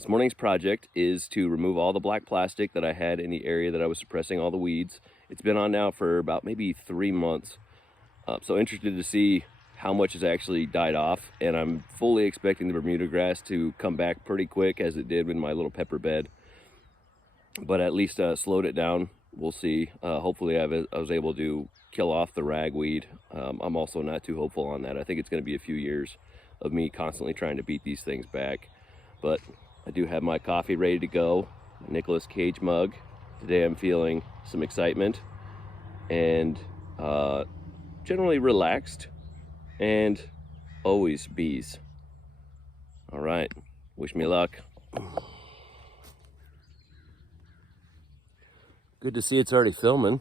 This morning's project is to remove all the black plastic that I had in the area that I was suppressing all the weeds. It's been on now for about maybe 3 months. So interested to see how much has actually died off, and I'm fully expecting the Bermuda grass to come back pretty quick as it did in my little pepper bed. But at least slowed it down. We'll see. Hopefully I was able to kill off the ragweed. I'm also not too hopeful on that. I think it's going to be a few years of me constantly trying to beat these things back. But I do have my coffee ready to go, Nicolas Cage mug. Today I'm feeling some excitement and generally relaxed and always bees. All right, wish me luck. Good to see it's already filming.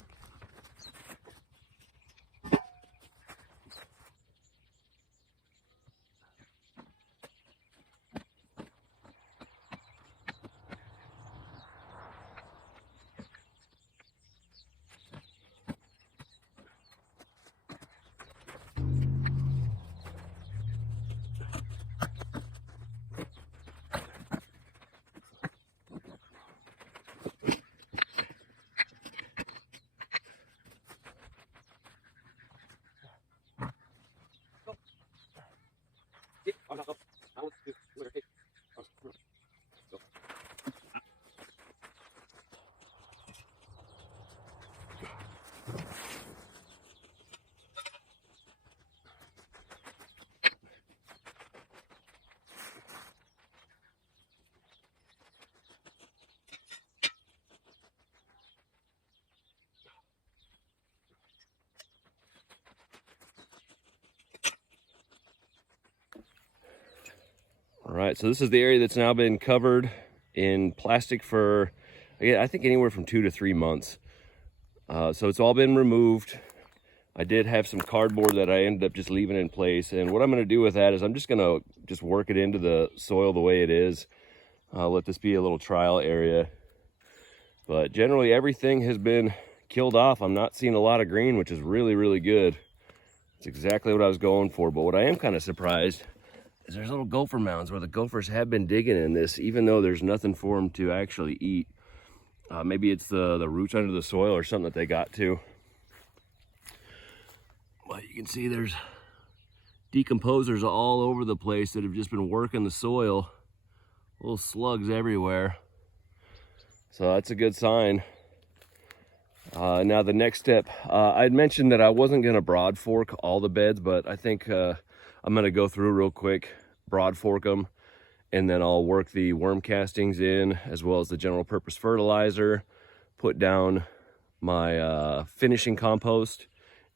All right, so this is the area that's now been covered in plastic for, I think, anywhere from 2 to 3 months. So it's all been removed. I did have some cardboard that I ended up just leaving in place. And what I'm going to do with that is I'm just going to work it into the soil the way it is. Let this be a little trial area. But generally everything has been killed off. I'm not seeing a lot of green, which is really, really good. It's exactly what I was going for. But what I am kind of surprised is there's little gopher mounds where the gophers have been digging in this, even though there's nothing for them to actually eat. Maybe it's the roots under the soil or something that they got to. But you can see there's decomposers all over the place that have just been working the soil. Little slugs everywhere. So that's a good sign. Now the next step, I'd mentioned that I wasn't gonna broad fork all the beds, but I think I'm gonna go through real quick, broad fork them, and then I'll work the worm castings in as well as the general purpose fertilizer, put down my finishing compost,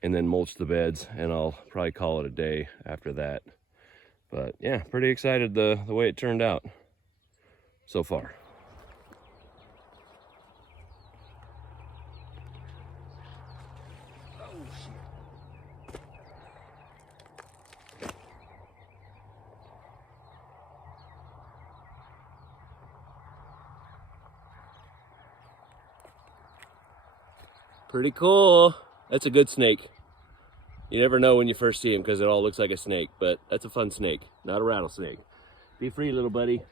and then mulch the beds, and I'll probably call it a day after that. But yeah, pretty excited the way it turned out so far. Pretty cool. That's a good snake. You never know when you first see him because it all looks like a snake, but that's a fun snake, not a rattlesnake. Be free, little buddy.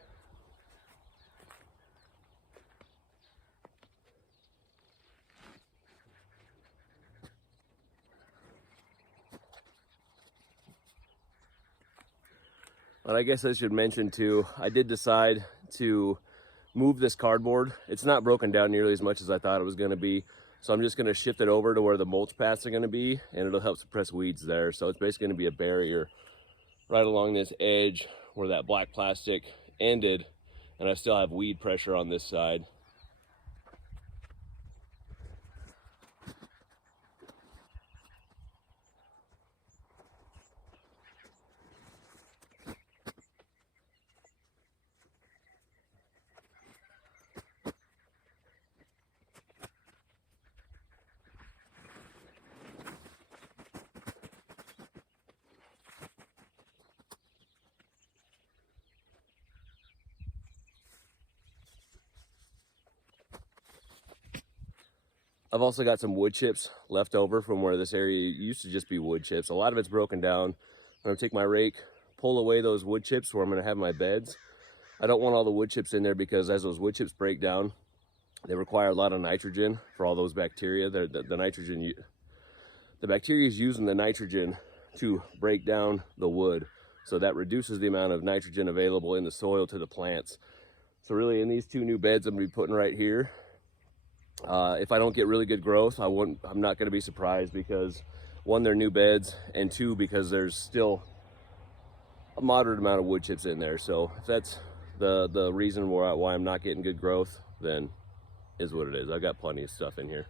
And I guess I should mention too, I did decide to move this cardboard. It's not broken down nearly as much as I thought it was gonna be. So I'm just gonna shift it over to where the mulch paths are gonna be, and it'll help suppress weeds there. So it's basically gonna be a barrier right along this edge where that black plastic ended, and I still have weed pressure on this side. I've also got some wood chips left over from where this area used to just be wood chips. A lot of it's broken down. I'm gonna take my rake, pull away those wood chips where I'm gonna have my beds. I don't want all the wood chips in there because as those wood chips break down, they require a lot of nitrogen for all those bacteria. The nitrogen, the bacteria is using the nitrogen to break down the wood. So that reduces the amount of nitrogen available in the soil to the plants. So really in these two new beds I'm gonna be putting right here, if I don't get really good growth, I'm not gonna be surprised because one, they're new beds, and two, because there's still a moderate amount of wood chips in there. So if that's the reason why I'm not getting good growth, then is what it is. I've got plenty of stuff in here.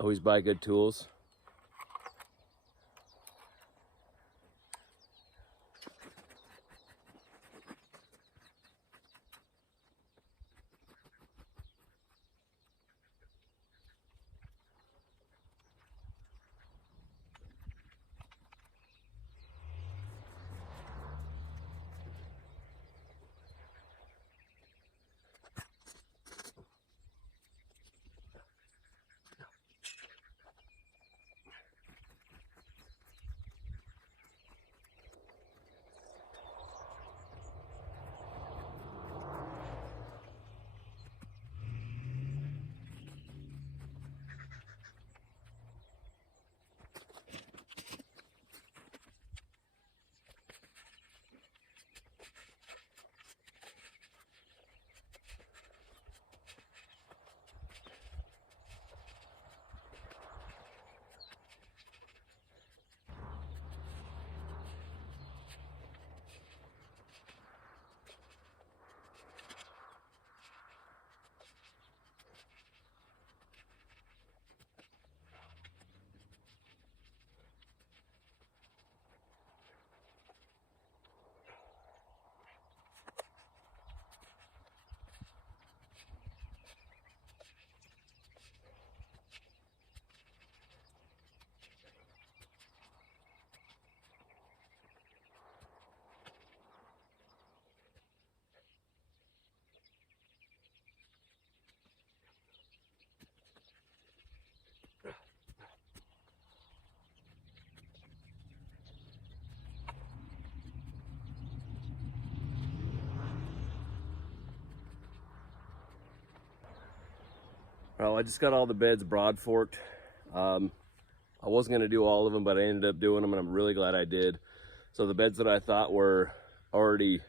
Always buy good tools. Well, I just got all the beds broad forked. I wasn't going to do all of them, but I ended up doing them, and I'm really glad I did. So the beds that I thought were already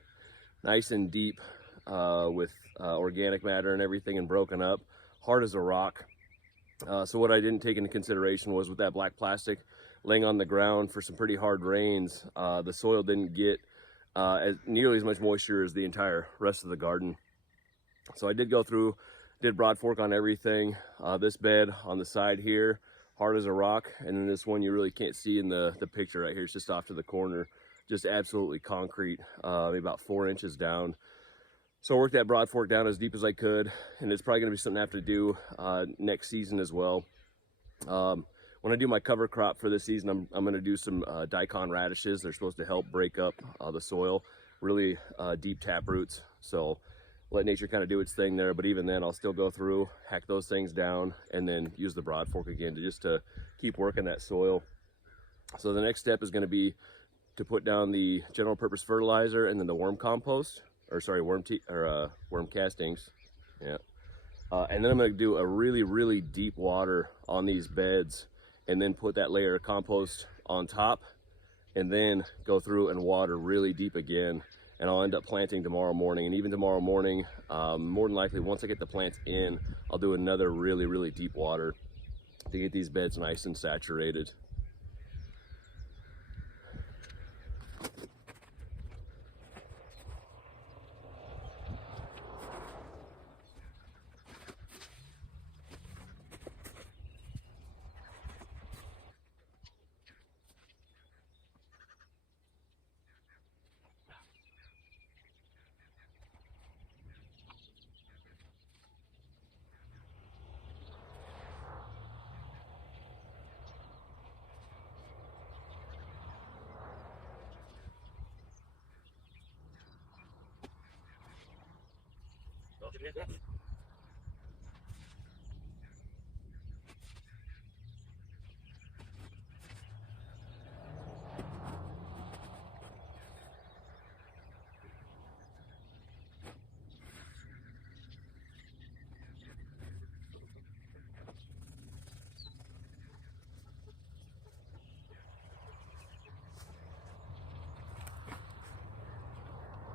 nice and deep with organic matter and everything and broken up, hard as a rock. So what I didn't take into consideration was with that black plastic laying on the ground for some pretty hard rains, the soil didn't get nearly as much moisture as the entire rest of the garden. So I did go through, did broad fork on everything. This bed on the side here, hard as a rock, and then this one you really can't see in the picture right here. It's just off to the corner, just absolutely concrete, maybe about 4 inches down. So I worked that broad fork down as deep as I could, and it's probably going to be something I have to do next season as well. When I do my cover crop for this season, I'm going to do some daikon radishes. They're supposed to help break up the soil, really deep tap roots. So let nature kind of do its thing there, but even then I'll still go through, hack those things down, and then use the broad fork again to keep working that soil. So the next step is going to be to put down the general purpose fertilizer and then the worm compost, or sorry, worm castings. Yeah. And then I'm going to do a really deep water on these beds, and then put that layer of compost on top, and then go through and water really deep again. And I'll end up planting tomorrow morning. And even tomorrow morning, more than likely, once I get the plants in, I'll do another really deep water to get these beds nice and saturated.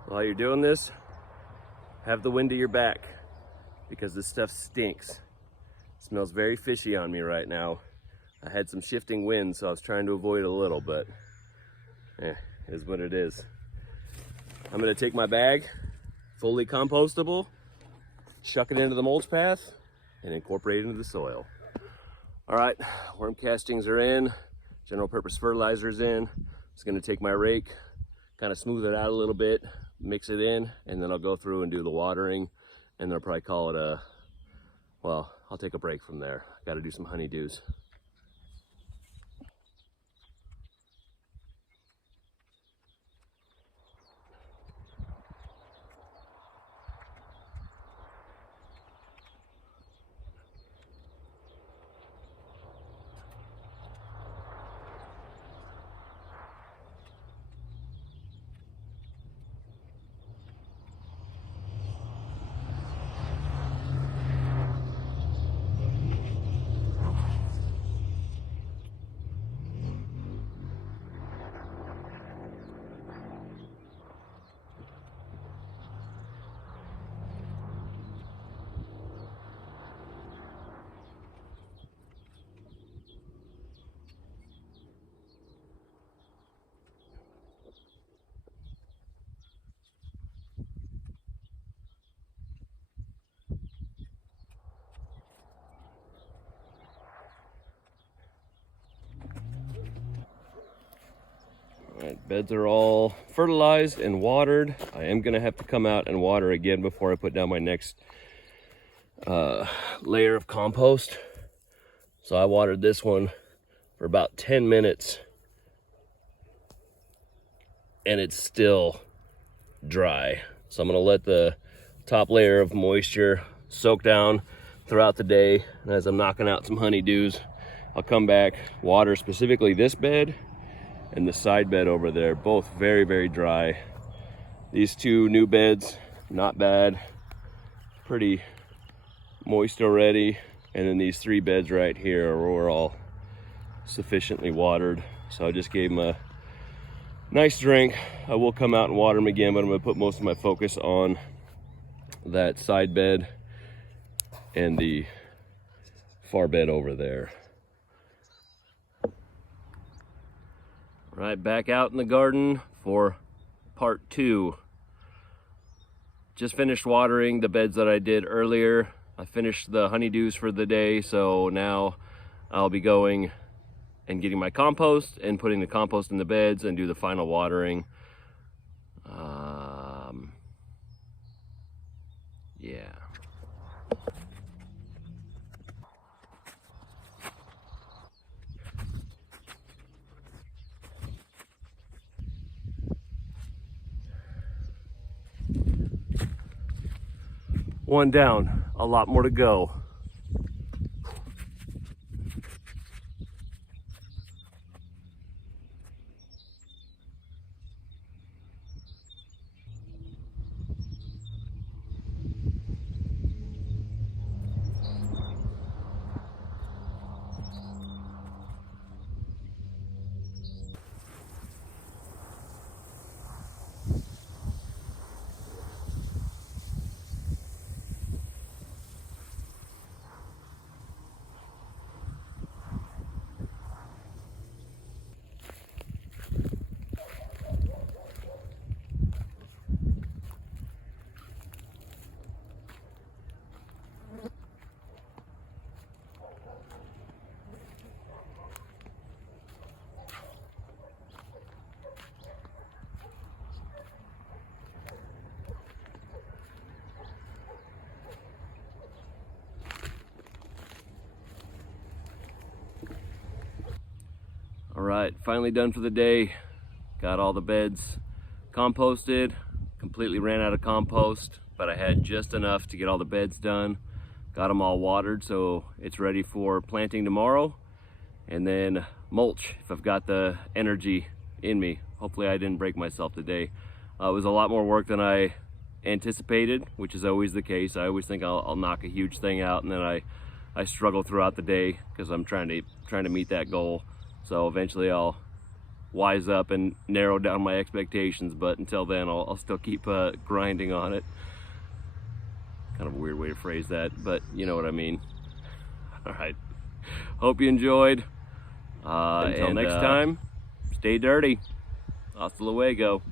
While you're doing this, have the wind to your back because this stuff stinks. It smells very fishy on me right now. I had some shifting wind, so I was trying to avoid a little, but it is what it is. I'm gonna take my bag, fully compostable, chuck it into the mulch path, and incorporate it into the soil. All right, worm castings are in, general purpose fertilizer is in. Just gonna take my rake, kind of smooth it out a little bit, mix it in, and then I'll go through and do the watering, and then I'll probably call it a, well, I'll take a break from there. I gotta do some honeydews. All right, beds are all fertilized and watered. I am gonna have to come out and water again before I put down my next layer of compost. So I watered this one for about 10 minutes and it's still dry. So I'm gonna let the top layer of moisture soak down throughout the day. And as I'm knocking out some honeydews, I'll come back, water specifically this bed and the side bed over there, both very, very dry. These two new beds, not bad, pretty moist already. And then these three beds right here were all sufficiently watered. So I just gave them a nice drink. I will come out and water them again, but I'm gonna put most of my focus on that side bed and the far bed over there. All right, back out in the garden for part 2. Just finished watering the beds that I did earlier. I finished the honeydews for the day, so now I'll be going and getting my compost and putting the compost in the beds and do the final watering. Yeah. One down, a lot more to go. All right, finally done for the day. Got all the beds composted, completely ran out of compost, but I had just enough to get all the beds done. Got them all watered, so it's ready for planting tomorrow. And then mulch, if I've got the energy in me. Hopefully I didn't break myself today. It was a lot more work than I anticipated, which is always the case. I always think I'll knock a huge thing out, and then I struggle throughout the day because I'm trying to meet that goal. So eventually I'll wise up and narrow down my expectations, but until then I'll still keep grinding on it. Kind of a weird way to phrase that, but you know what I mean. All right, hope you enjoyed. Until next time, stay dirty. Hasta luego.